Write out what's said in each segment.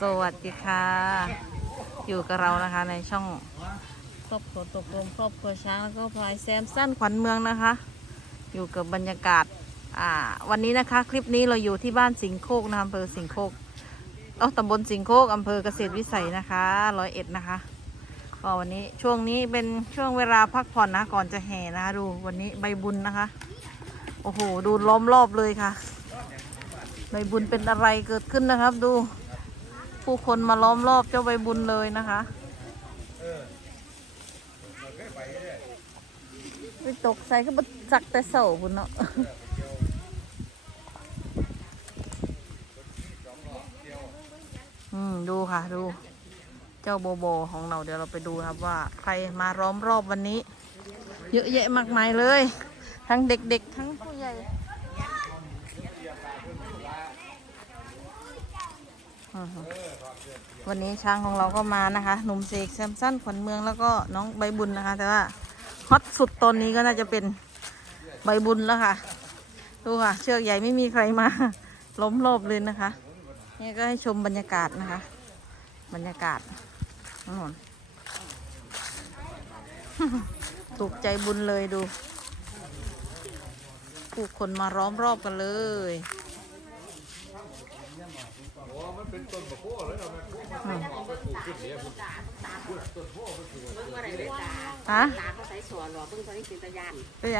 สวัสดีค่ะ อยู่กับเรานะคะในช่องครอบครัวตกลงครอบครัวช้างแล้วก็พลายแซมสั้นขวัญเมืองนะคะ อยู่กับบรรยากาศอ่าวันนี้นะคะ คลิปนี้เราอยู่ที่บ้านสิงโคกนะคะอำเภอสิงโคกเอ้าตำบลสิงโคกอำเภอเกษตรวิสัยนะคะร้อยเอ็ดนะคะก็วันนี้ช่วงนี้เป็นช่วงเวลาพักผ่อนนะก่อนจะแห่นะคะดูวันนี้ใบบุญนะคะ โอ้โห ดูล้อมรอบเลยค่ะ ใบบุญเป็นอะไรเกิดขึ้นนะครับ ดู ผู้คนมาล้อมรอบเจ้าใบบุญเลยนะคะไปตกใส่ก็บจักแต่เสาบุญเนาะอืมดูค่ะดู เจ้าโบโบของเราเดี๋ยวเราไปดูครับว่า ใครมาล้อมรอบวันนี้ เยอะแยะมากมายเลย ทั้งเด็กๆ ทั้งผู้ใหญ่ อือฮึ วันนี้ช้างของเราก็มานะคะ หนุ่มเสกแซมสันขวัญเมืองแล้วก็น้องใบบุญนะคะ แต่ว่าฮอตสุดตอนนี้ก็น่าจะเป็นใบบุญแล้วค่ะ ดูค่ะ เชือกใหญ่ไม่มีใครมา ล้มรอบเลยนะคะ นี่ก็ให้ชมบรรยากาศนะคะ บรรยากาศนั่นถูกใจบุญเลยดู ผู้คนมาล้อมรอบกันเลย ฮะตาเขาใส่สวนหรอเพิ่งตอนนี้เป็นตะยานเปีย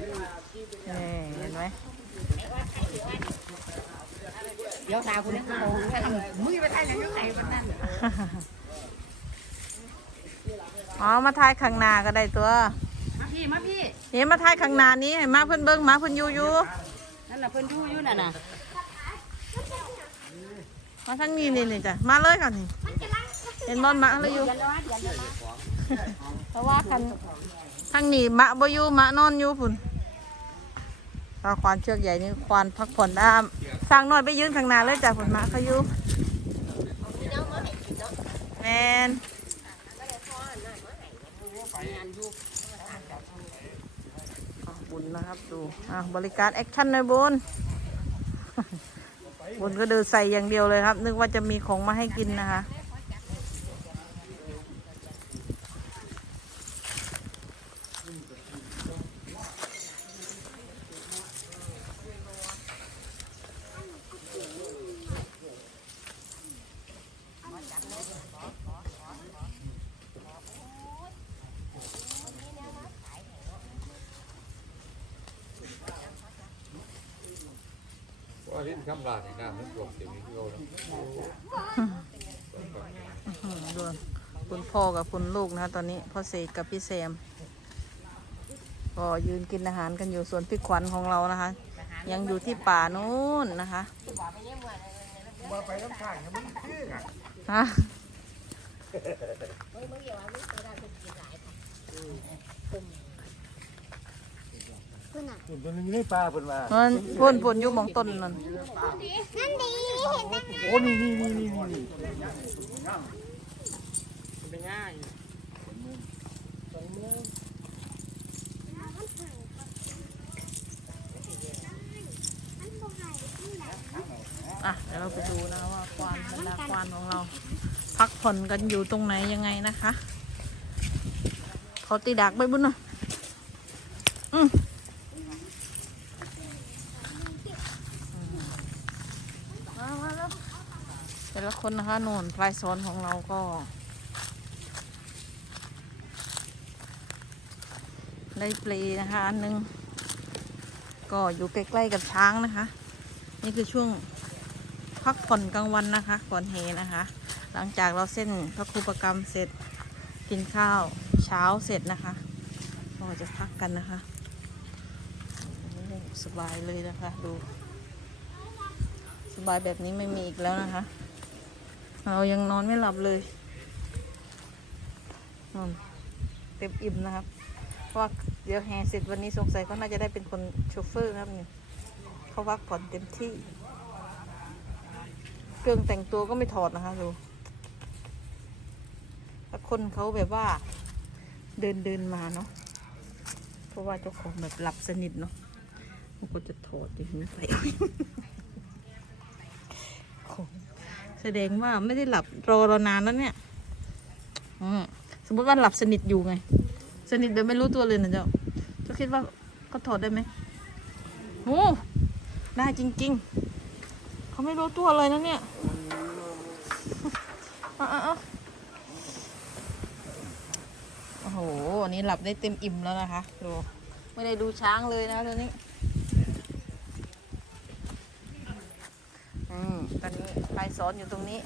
นี่เห็นไหมเดี๋ยวตาคุณนี่โกงมึงไปถ่ายยังไงวันนั้นอ๋อมาทายข้างหน้าก็ได้ตัวมาพี่มาพี่นี่มาทายข้างหน้านี้ให้มาเพิ่นเบิ้งมาเพิ่นอยู่อยู่นั่นน่ะเพิ่นอยู่อยู่น่ะน่ะ มาทางนี้นี่นี่จ้ะมาเลยค่ะนี่เห็นบอลมาเลยอยู่เพราะว่าคันทางนี้มะบอยู่มะนอนอยู่พุ่นตาควานเชือกใหญ่นี่ควานพักผ่อนได้สร้างน้อยไปยืนข้างหน้าเลยจ้ะพุ่นมะเขาอยู่แมนบุญนะครับดูอะบริการแอคชั่นเลยบุญ บนก็เดินใส่อย่างเดียวเลยครับ นึกว่าจะมีของมาให้กินนะคะ ลิ้นคำลาที่น้ำมันกลมเสียงที่เราเนาะอืมดูคุณพ่อกับคุณลูกนะคะตอนนี้พ่อเสกกับพี่แซมก็ยืนกินอาหารกันอยู่ส่วนพี่ขวัญของเรานะคะ ยังอยู่ที่ป่านู้นนะคะมาไปน้ำข้างมึงชื่ออะฮะคุณตัวนึงไปได้เป็นี่ปลายค่ะ เพิ่นมามันพ่นพ่นอยู่หมองต้นนั่นโอ้นี่นี่นี่นี่นี่เป็นง่ายอะเดี๋ยวเราไปดูนะว่าควานบรรดาควานของเรา พักผ่อนกันอยู่ตรงไหนยังไงนะคะ เขาตีดักไปบุญหน่อยอืม มามาแล้วแต่ ละคนนะคะน่นพลายซ้อนของเราก็ได้ปลีนะคะอันหนึง ก็อยู่ใกล้ๆกับช้างนะคะ นี่คือช่วงพักผ่อนกลางวันนะคะ ก่อนเฮนะคะ หลังจากเราเส้นพระครูประกรรมเสร็จกินข้าวเช้าเสร็จนะคะก็จะพักกันนะคะ สบายเลยนะคะดู สบายแบบนี้ไม่มีอีกแล้วนะคะ เรายังนอนไม่หลับเลยนอนเต็มอิ่มนะครับ เพราะว่าเดี๋ยวแฮเสร็จวันนี้สงสัยเขาน่าจะได้เป็นคนโชเฟอร์ครับนี่ยเขาพักผ่อนเต็มที่ เครื่องแต่งตัวก็ไม่ถอดนะคะดูแล้วคนเขาแบบว่าเดินเดินมาเนาะ เพราะว่าเจ้าของแบบหลับสนิทเนาะมันก็จะถอดอย่างนี้ไป แสดงว่าไม่ได้หลับรอรอนานแล้วเนี่ยอืมสมมติว่าหลับสนิทอยู่ไง สนิทแบบไม่รู้ตัวเลยนะเจ้าเจ้าคิดว่าเขาถอดได้ไหมโอ้ได้จริง ๆ เขาไม่รู้ตัวเลยนะเนี่ยเอาเอาเอาโอ้โหอันนี้หลับได้เต็มอิ่มแล้วนะคะ ดู ไม่ได้ดูช้างเลยนะตัวนี้ม ตอนนี้ใครสอนอยู่ตรงนี้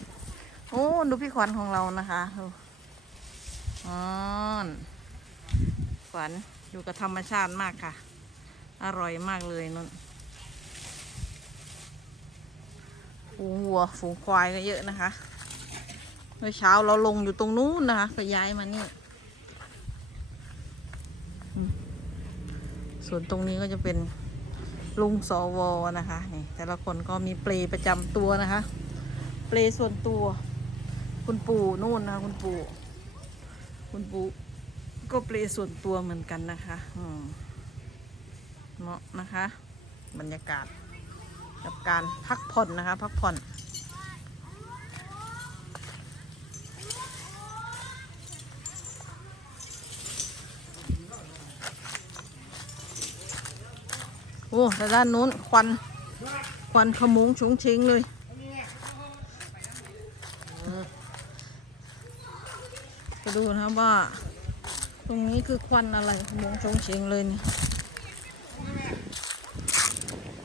โอ้ดูพี่ขวัญของเรานะคะดูอ๋อนขวัญอยู่กับธรรมชาติมากค่ะ อร่อยมากเลยนุ่นฝูงวัวฝูงควายก็เยอะนะคะเมื่อเช้าเราลงอยู่ตรงนู้นนะคะ ก็ย้ายมานี่ส่วนตรงนี้ก็จะเป็น ลุงสวนะคะนี่แต่ละคนก็มีเปลประจำตัวนะคะ เปลส่วนตัว คุณปู่นู่นนะคุณปู่คุณปู่ก็เปลส่วนตัวเหมือนกันนะคะอืมเหมาะนะคะ บรรยากาศกับการพักผ่อนนะคะ พักผ่อน โอ้แต่ด้านนู้นควัน ควันขมุงชุงชิงเลย ไปดูนะว่า ตรงนี้คือควันอะไรขมุงชุงชิงเลยนี่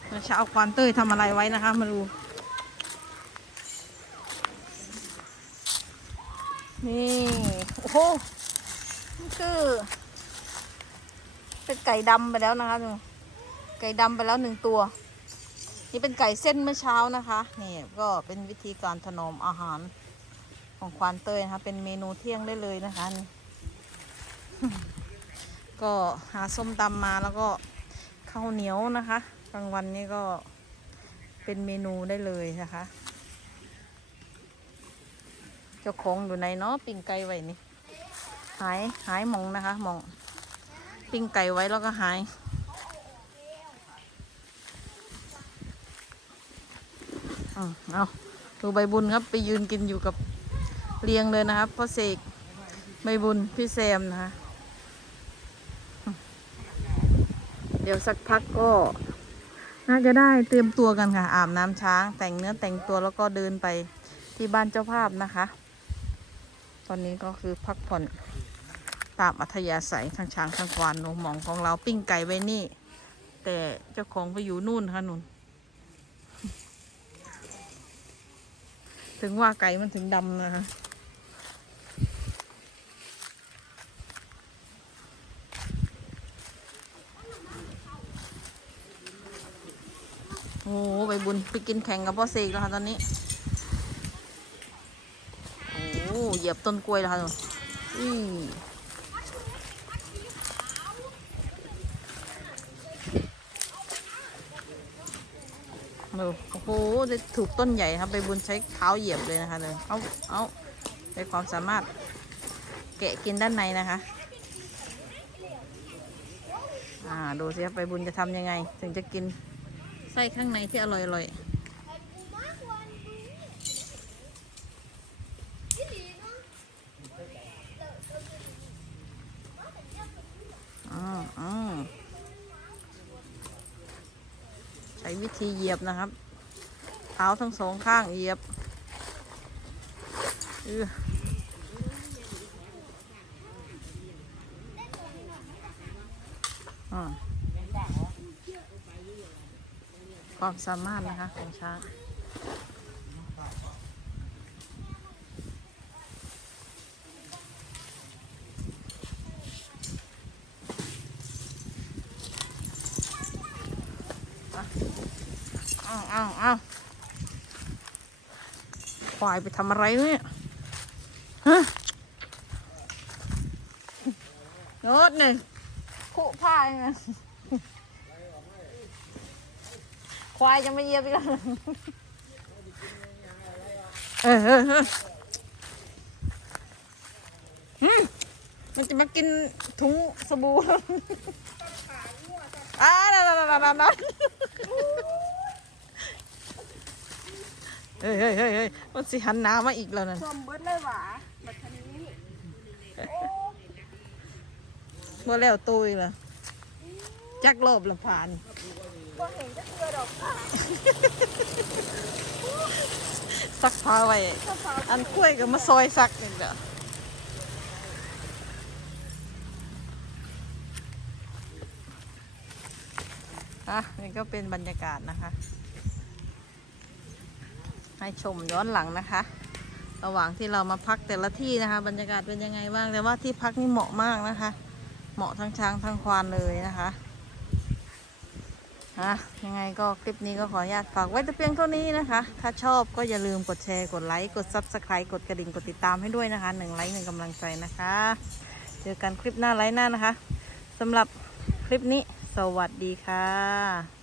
เมื่อเช้าควันเต้ยทำอะไรไว้นะคะ มาดูนี่โอ้โหนี่คือ เป็นไก่ดำไปแล้วนะคะดู ไก่ดำไปแล้วหนึ่งตัว นี่เป็นไก่เส้นเมื่อเช้านะคะนี่ก็เป็นวิธีการถนอมอาหารของควานเตยนะคะเป็นเมนูเที่ยงได้เลยนะคะนี่ก็หาส้มตำมาแล้วก็ข้าวเหนียวนะคะกลางวันนี้ก็เป็นเมนูได้เลยนะคะ เจ้าของอยู่ในเนาะปิ้งไก่ไว้นี่หายหายมองนะคะมองปิ้งไก่ไว้แล้วก็หาย อเอาดูใบบุญครับ ไปยืนกินอยู่กับเรียงเลยนะครับพ่อเสกใบบุญพี่แซมนะคะเดี๋ยวสักพักก็ น่าจะได้เตรียมตัวกันค่ะ อาบน้ำช้าง แต่งเนื้อแต่งตัวแล้วก็เดินไปที่บ้านเจ้าภาพนะคะ ตอนนี้ก็คือพักผ่อนตามอัธยาศัยทางช้างทางควานหนูหมองของเราปิ้งไก่ไว้นี่ แต่เจ้าของไปอยู่นู่นค่ะนุ่น ถึงว่าไก่มันถึงดำนะคะโอ้โหใบบุญไปกินแข่งกับพ่อเสกแล้วค่ะตอนนี้ โอ้เหยียบต้นกล้วยแล้วค่ะอือ โอ้โหถูกต้นใหญ่ครับใบบุญใช้เท้าเหยียบเลยนะคะเลยเอาเอาใช้ความสามารถแกะกินด้านในนะคะ อ่า ดูสิครับใบบุญจะทำยังไง ถึงจะกินไส้ข้างในที่อร่อยๆร่อยอ่าอ่าใช้วิธีเหยียบนะครับ เท้าทั้งสองข้างเหยียบอออ่าความสามารถนะคะของช้าง อ้าวอ้าวควายไปทำอะไรเนี่ยฮะโน้ตหนึ่งคู่ผ้ายังไงควายจะม่เยียบอีกแล้วเออเออเอออืมมันจะมากินถุงสบู่อ่านั่นนั่นนั่นนั่น เฮ้ยเฮ้ยเฮ้ยเฮ้ยมันสิหันหน้ามาอีกแล้วนั่น ชมเบิดเลยหวาบัดคันนี้เมื่อแล้วตุยละจักรอบละผ่าน บ่เห็นจะเกลือดอกค่ะซักผ้าไว้อันกล้วยก็มาซอยซักนี่เด้ออะนี่ก็เป็นบรรยากาศนะคะ ให้ชมย้อนหลังนะคะ ระหว่างที่เรามาพักแต่ละที่นะคะ บรรยากาศเป็นยังไงบ้างแต่ว่าที่พักนี่เหมาะมากนะคะ เหมาะทั้งช้างทั้งควานเลยนะคะอะยังไงก็คลิปนี้ก็ขออนุญาตฝากไว้แต่เพียงเท่านี้นะคะ ถ้าชอบก็อย่าลืมกดแชร์กดไลค์กด Subscribe กดกระดิ่งกดติดตามให้ด้วยนะคะหนึ่งไลค์หนึ่งกำลังใจนะคะ เจอกันคลิปหน้าไลค์หน้านะคะสำหรับคลิปนี้สวัสดีค่ะ